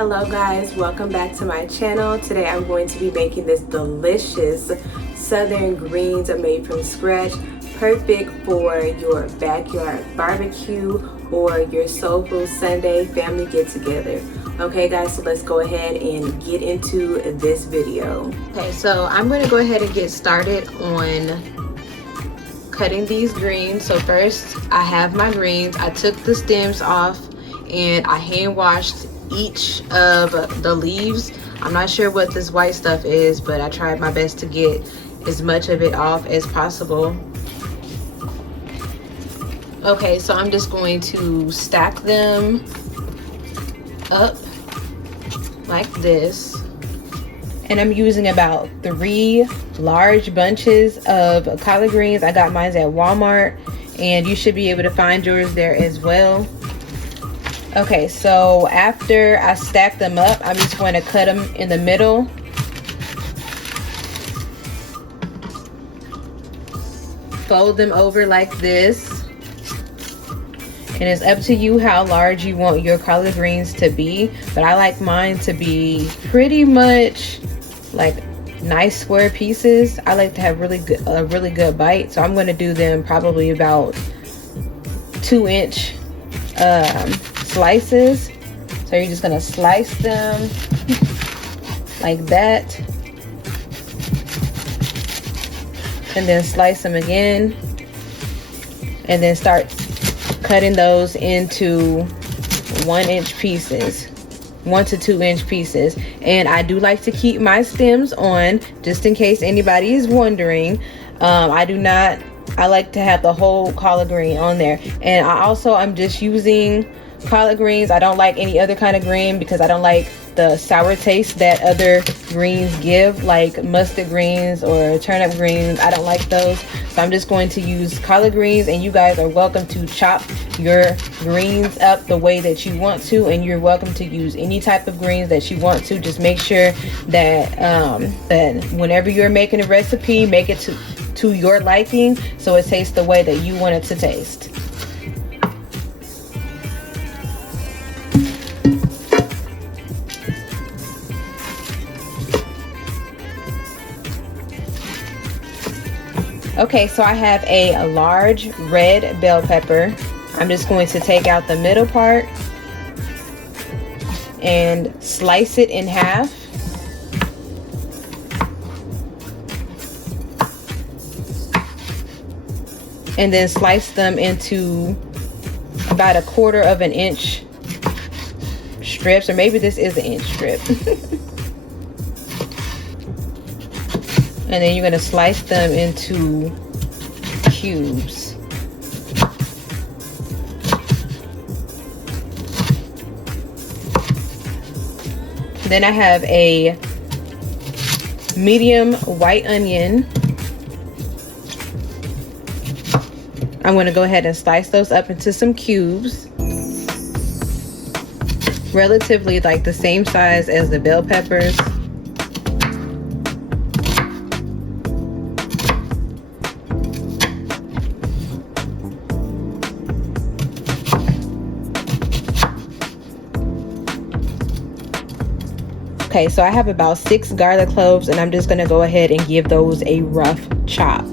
Hello guys, welcome back to my channel. Today I'm going to be making this delicious southern greens made from scratch, perfect for your backyard barbecue or your soulful Sunday family get together. Okay guys, so let's go ahead and get into this video. Okay, so I'm going to go ahead and get started on cutting these greens. So first I have my greens. I took the stems off and I hand washed each of the leaves. I'm not sure what this white stuff is, but I tried my best to get as much of it off as possible. Okay, so I'm just going to stack them up like this. And I'm using about 3 large bunches of collard greens. I got mine at Walmart, and you should be able to find yours there as well. Okay, so after I stack them up, I'm just going to cut them in the middle. Fold them over like this. And it's up to you how large you want your collard greens to be, but I like mine to be pretty much like nice square pieces. I like to have a really good bite, so I'm going to do them probably about 2-inch slices. So you're just going to slice them like that, and then slice them again, and then start cutting those into 1-inch pieces, 1 to 2-inch pieces. And I do like to keep my stems on, just in case anybody is wondering. I like to have the whole collard green on there. And I'm just using collard greens. I don't like any other kind of green because I don't like the sour taste that other greens give, like mustard greens or turnip greens. I don't like those. So I'm just going to use collard greens, and you guys are welcome to chop your greens up the way that you want to, and you're welcome to use any type of greens that you want to. Just make sure that that whenever you're making a recipe, make it to your liking, so it tastes the way that you want it to taste. Okay, so I have a large red bell pepper. I'm just going to take out the middle part and slice it in half. And then slice them into about 1/4 of an inch strips, or maybe this is an inch strip. And then you're going to slice them into cubes. Then I have a medium white onion. I'm going to go ahead and slice those up into some cubes, relatively like the same size as the bell peppers. Okay, so I have about 6 garlic cloves, and I'm just going to go ahead and give those a rough chop.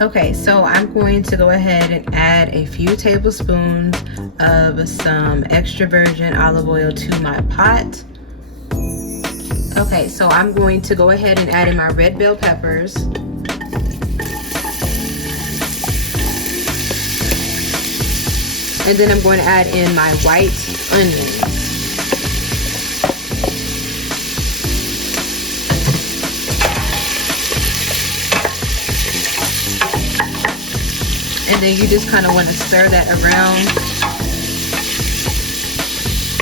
Okay, so I'm going to go ahead and add a few tablespoons of some extra virgin olive oil to my pot. Okay, so I'm going to go ahead and add in my red bell peppers. And then I'm going to add in my white onions. And then you just kind of want to stir that around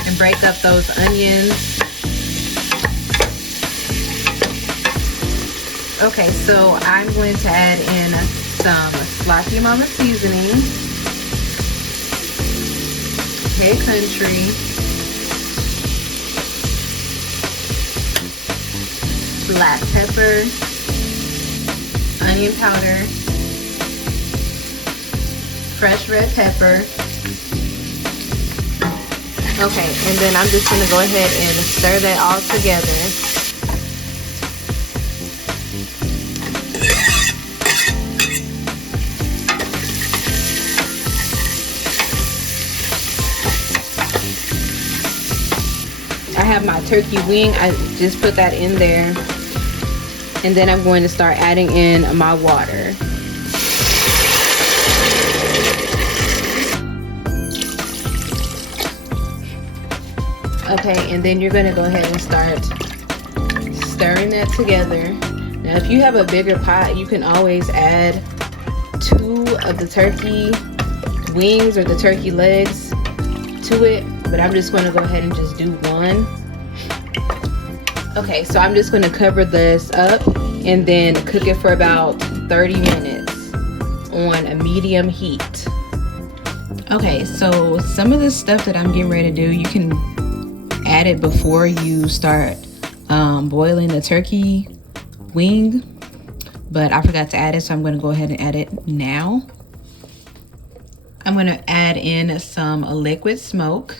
and break up those onions. Okay, so I'm going to add in some Sloppy Mama seasoning, Hey Country, black pepper, onion powder, fresh red pepper. Okay, and then I'm just gonna go ahead and stir that all together. I have my turkey wing. I just put that in there. And then I'm going to start adding in my water. Okay, and then you're going to go ahead and start stirring that together. Now, if you have a bigger pot, you can always add 2 of the turkey wings or the turkey legs to it, but I'm just going to go ahead and just do 1. Okay, so I'm just going to cover this up and then cook it for about 30 minutes on a medium heat. Okay, so some of the stuff that I'm getting ready to do, you can add it before you start boiling the turkey wing, but I forgot to add it, so I'm going to go ahead and add it now. I'm going to add in some liquid smoke.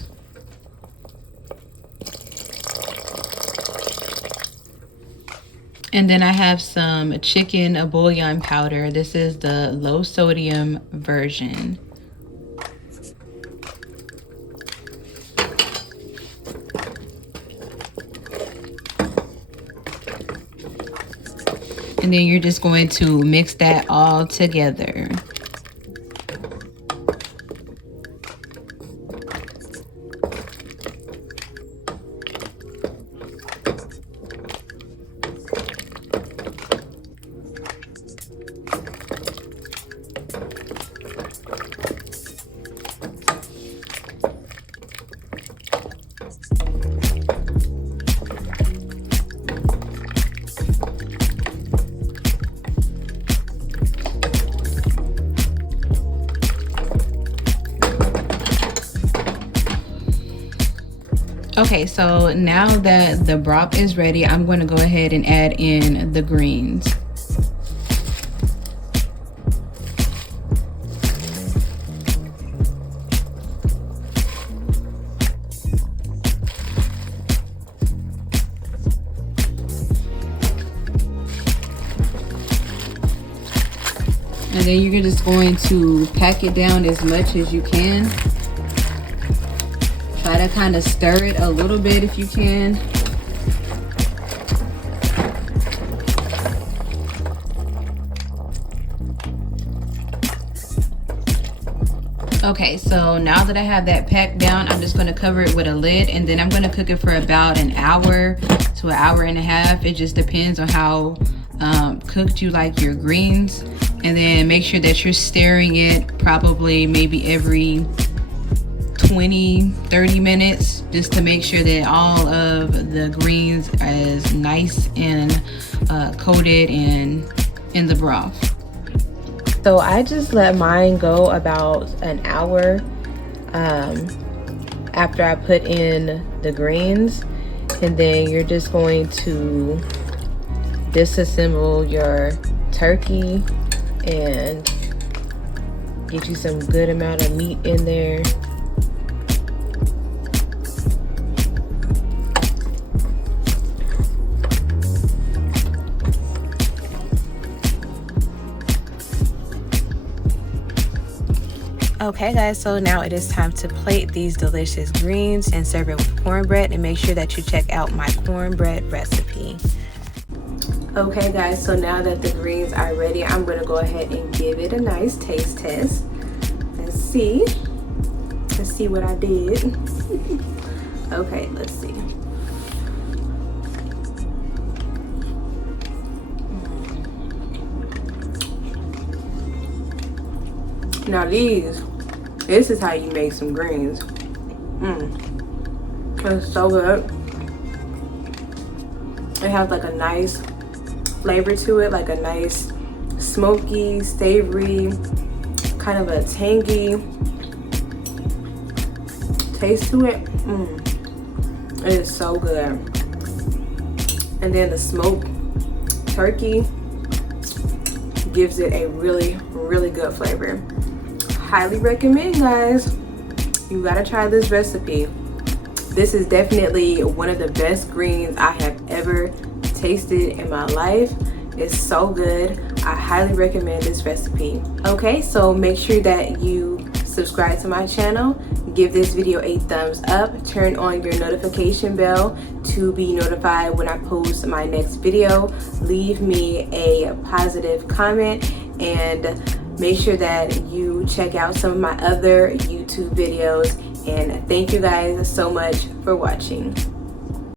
And then I have some chicken bouillon powder. This is the low sodium version. And then you're just going to mix that all together. Okay, so now that the broth is ready, I'm going to go ahead and add in the greens. And then you're just going to pack it down as much as you can. Try to kind of stir it a little bit if you can. Okay, so now that I have that packed down, I'm just going to cover it with a lid, and then I'm going to cook it for about an hour to an hour and a half. It just depends on how cooked you like your greens. And then make sure that you're stirring it probably maybe every 20-30 minutes, just to make sure that all of the greens is nice and coated in the broth. So I just let mine go about an hour after I put in the greens, and then you're just going to disassemble your turkey and get you some good amount of meat in there. Okay guys, so now it is time to plate these delicious greens and serve it with cornbread, and make sure that you check out my cornbread recipe. Okay guys, so now that the greens are ready, I'm going to go ahead and give it a nice taste test. Let's see what I did. Okay, let's see. Now this is how you make some greens. It's so good. It has like a nice flavor to it, like a nice smoky, savory, kind of a tangy taste to it. It is so good. And then the smoked turkey gives it a really, really good flavor. highly recommend, guys. You gotta try this recipe. This is definitely one of the best greens I have ever tasted in my life. It's so good. I highly recommend this recipe. Okay, so make sure that you subscribe to my channel, give this video a thumbs up, turn on your notification bell to be notified when I post my next video, leave me a positive comment, and make sure that you check out some of my other YouTube videos. And thank you guys so much for watching.